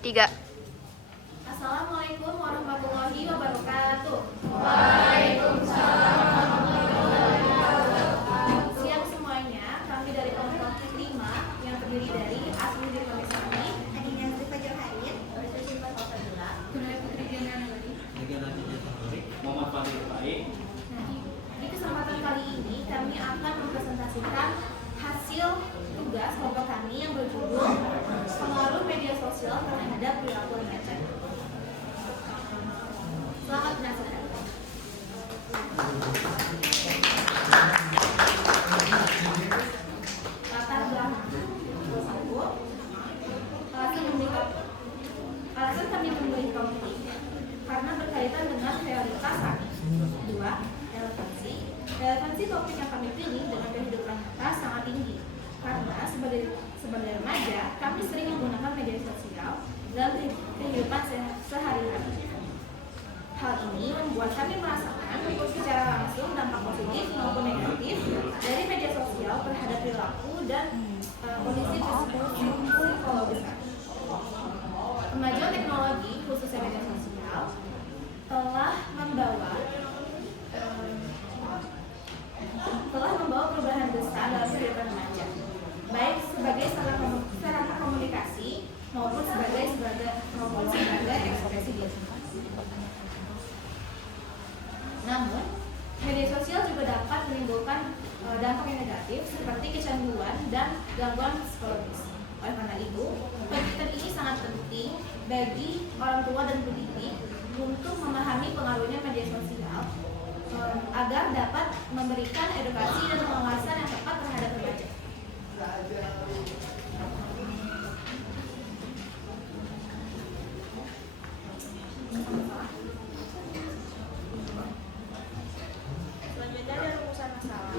3. Assalamualaikum warahmatullahi wabarakatuh. Waalaikumsalam warahmatullahi wabarakatuh. Siang semuanya, kami dari kelompok 5 yang terdiri dari Asmi Dirmamisani, Adinda Fajar Harin, Sinta Fasadila, Gunaya Putri Dianari, Muhammad Fadil Baik. Nah, di kesempatan kali ini kami akan mempresentasikan hasil tugas kelompok kami yang berjudul Pengaruh Media Sosial Terhadap Perilaku Remaja. Selamat menyaksikan. Latar belakang. 1. Alasan kami memilih topik ini karena berkaitan dengan realitas kami. 2. Relevansi. Relevansi topik yang kami pilih dengan kehidupan nyata sangat tinggi karena sebagai remaja kami sering menggunakan media sosial dalam kehidupan sehari-hari. Hal ini membuat kami merasakan secara langsung dampak positif maupun negatif dari media sosial terhadap perilaku dan kondisi psikologis kami. Kemajuan teknologi khususnya media sosial telah membawa perubahan besar dalam kehidupan remaja, baik sebagai sarana komunikasi maupun sebagai ekspresi diri. Namun, media sosial juga dapat menimbulkan dampak yang negatif seperti kecanduan dan gangguan psikologis. Oleh karena itu, pendidikan ini sangat penting bagi orang tua dan pendidik untuk memahami pengaruhnya media sosial agar dapat memberikan edukasi dan pengawasan yang tepat terhadap remaja. Selanjutnya ada rumusan masalah,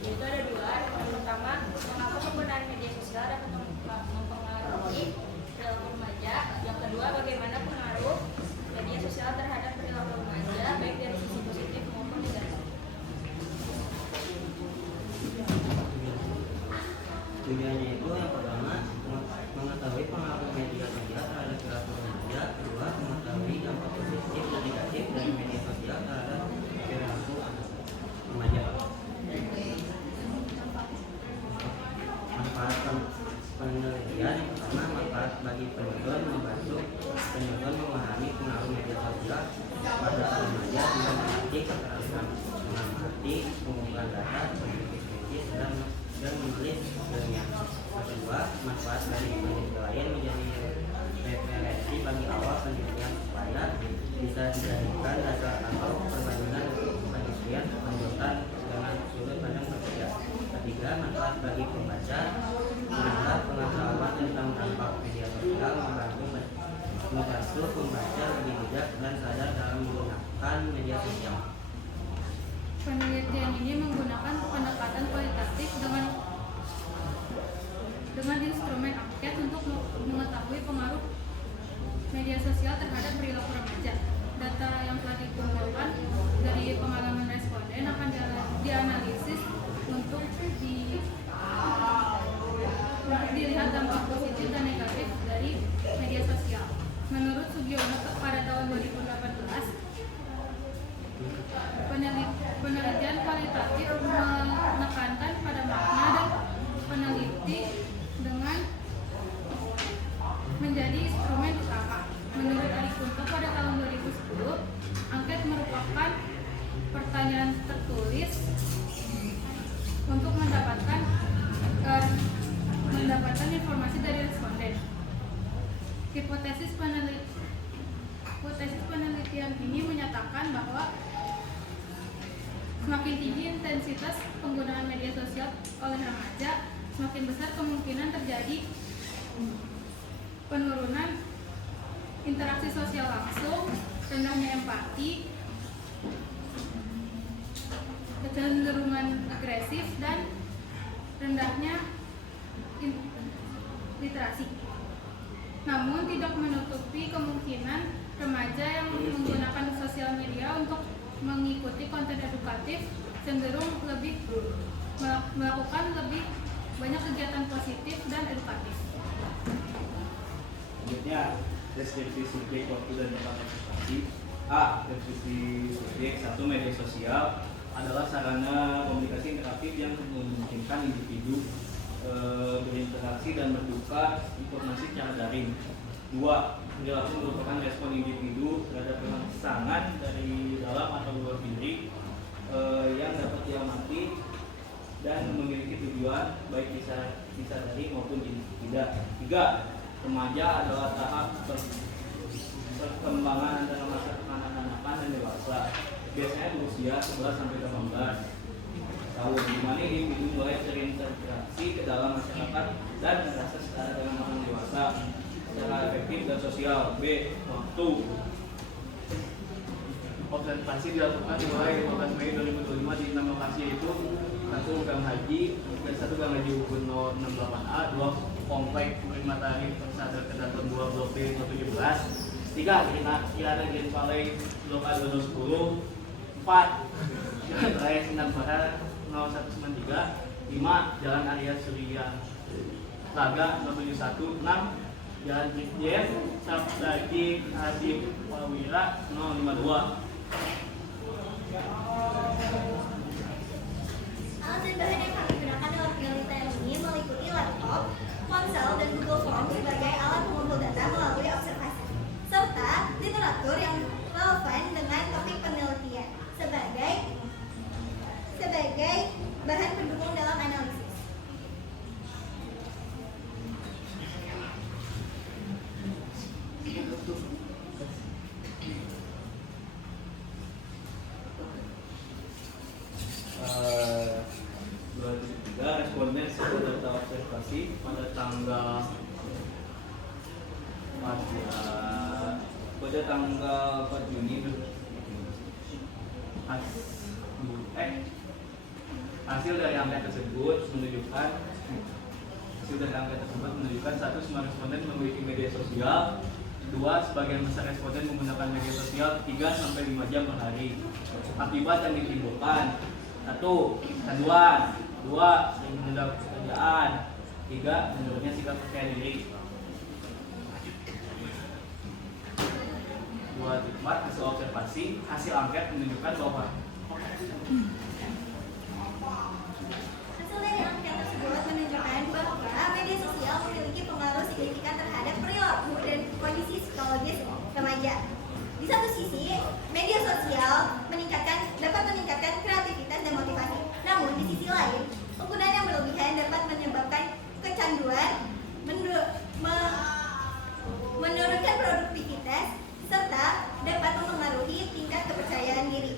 yaitu ada 2. Yang pertama, mengapa penggunaan media sosial dapat mempengaruhi perilaku remaja. Yang kedua, bagaimana pengaruh media sosial terhadap perilaku remaja, baik dari sisi positif maupun negatif. Tujuannya itu yang pertama mengetahui pengaruh media sosial terhadap perilaku remaja, kedua mengetahui dampak positif dan negatif dari media sosial terhadap perilaku remaja. Manfaat penelitian yang pertama, manfaat bagi penonton membantu penonton memahami pengaruh media sosial pada remaja dengan mengerti keterangan mengamati, mengumpulkan data, berpikir kritis dan menulis hasilnya. Kedua, manfaat dari penelitian menjadi referensi bagi awal penelitian supaya bisa dijadikan dasar atau perbandingan penelitian lanjutan dengan sudut pandang berbeda. Ketiga, manfaat bagi pembaca menambah pengetahuan tentang dampak media sosial, membantu pembaca lebih bijak dan sadar dalam menggunakan media sosial. penelitian ini menggunakan pendekatan kualitatif dengan instrumen angket untuk mengetahui pengaruh media sosial terhadap perilaku remaja. Data yang telah dikumpulkan dari pengalaman responden akan dianalisis untuk dilihat dampak positif dan negatif dari media sosial. Menurut Sugiono pada tahun 2018, penelitian kualitatif menekankan pada makna dan peneliti dengan menjadi instrumen utama. Menurut Adi Kunto pada tahun 2010, angket merupakan pertanyaan tertulis untuk mendapatkan informasi dari responden. Hipotesis penelitian ini menyatakan bahwa semakin tinggi intensitas penggunaan media sosial oleh remaja, semakin besar kemungkinan terjadi penurunan interaksi sosial langsung, rendahnya empati, kecenderungan agresif, dan rendahnya literasi. Namun tidak menutupi kemungkinan remaja yang menggunakan sosial media untuk mengikuti konten edukatif cenderung melakukan lebih banyak kegiatan positif dan edukatif. Selanjutnya, deskripsi subjek, waktu, dan tempat observasi. A. Deskripsi subjek. 1. Media sosial adalah sarana komunikasi interaktif yang memungkinkan individu berinteraksi dan bertukar informasi secara daring. 2. Perilaku merupakan respon individu terhadap rangsangan dari dalam atau luar diri yang dapat diamati dan memiliki tujuan baik bisa daring maupun tidak. 3. Remaja adalah tahap perkembangan antara masa kekanak-kanakan dan dewasa, biasanya berusia 11 sampai 18 tahun, di mana individu mulai terintegrasi ke dalam masyarakat dan merasa setara dengan orang dewasa secara efektif dan sosial. B. Waktu. Observasi dilakukan mulai 15 Mei 2025 di 6 lokasi, yaitu 1. Gang Haji, 1. Gang Haji Ubun 068A, 2. Komplek Kuring Matahari Persada Kedaton 2 Blok B 17, 3. Kirana Green Valley Blok A 210, 4. Jalan Raya Sindang Barat 0193, 5. Jalan Arya Surya Laga 071, 6. Jalan Brigjen Sabdagi Hasim Wawira 052. Alat dan bahan yang kami gunakan dalam penelitian ini meliputi laptop, ponsel, dan Google Form sebagai alat pengumpul data melalui observasi, serta literatur yang relevan dengan topik penelitian sebagai bahan pendukung dalam analisis. Responden sesuai data observasi pada tanggal 4 Juni hasil dari angket tersebut menunjukkan 1. Semua responden memiliki media sosial. 2. Sebagian besar responden menggunakan media sosial 3 sampai 5 jam per hari. Akibat yang ditimbulkan: 1. Kecanduan. 2. Sering menunda pekerjaan. 3. Menurunnya sikap percaya diri. 2.4. Hasil observasi. Hasil angket menunjukkan bahwa Hasil dari angket tersebut menunjukkan bahwa media sosial memiliki pengaruh signifikan terhadap perilaku dan kondisi psikologis remaja. Di satu sisi, media sosial dapat meningkatkan kreativitas dan motivasi. Namun di sisi lain, penggunaan yang berlebihan dapat menyebabkan kecanduan, menurunkan produktivitas, serta dapat mempengaruhi tingkat kepercayaan diri.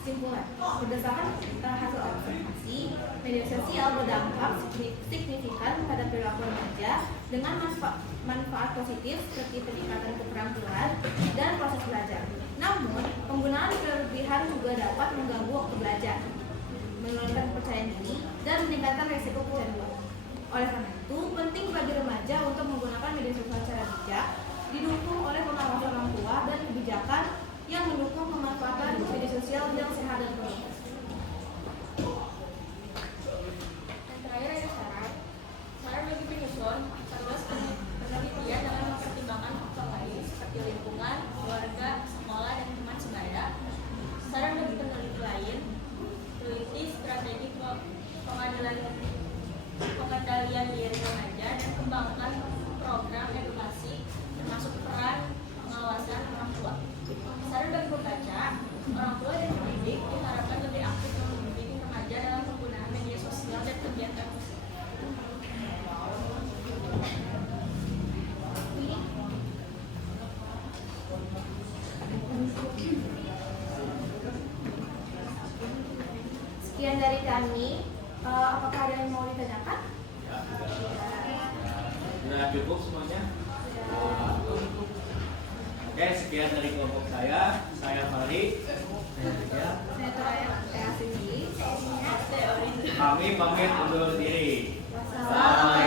Kesimpulan, berdasarkan hasil observasi, media sosial berdampak signifikan pada perilaku remaja dengan manfaat positif seperti peningkatan keterampilan dan proses belajar. Namun, penggunaan berlebihan juga dapat mengganggu waktu belajar, menurunkan kepercayaan diri, dan meningkatkan resiko kecanduan. Oleh karena itu, penting bagi remaja untuk menggunakan media sosial secara bijak, didukung oleh pengawasan orang tua dan kebijakan yang mendukung pemanfaatan media sosial yang sehat dan produktif. Dan terakhir ada saran bagi penyusun terus penelitian dengan mempertimbangkan faktor lain seperti lingkungan, keluarga, sekolah, dan teman sebaya. Saran bagi peneliti lain, teliti strategi pengendalian diri remaja dan kembangkan program edukasi termasuk peran pengawasan orang tua. Saran bagi pembaca, orang tua dan pendidik diharapkan lebih aktif membimbing remaja dalam penggunaan media sosial dan kegiatan sosial. Sekian dari kami. Apakah ada yang mau ditanyakan? Sudah cukup semuanya? Oke, sekian dari kelompok saya Fari. Saya Toraya, saya Cindy. Kami pamit undur diri. Wassalamualaikum.